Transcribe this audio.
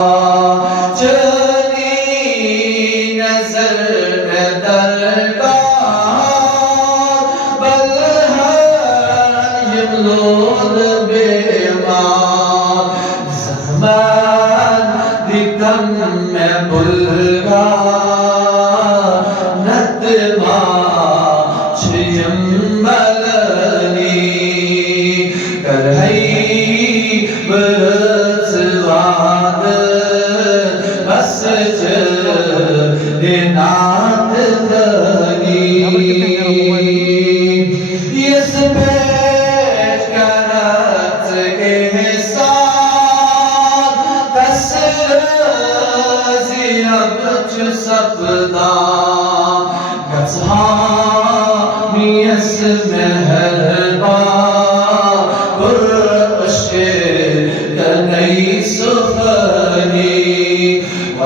चली नजर में दरकार बल है लोल बेमार ज़मान दिकम में बुलगा नतमा छियम्बलनी करहई बरसवाद बस नाथ बनी इस पेट करत के साथ तस्जियब सपदा गज़ामियस में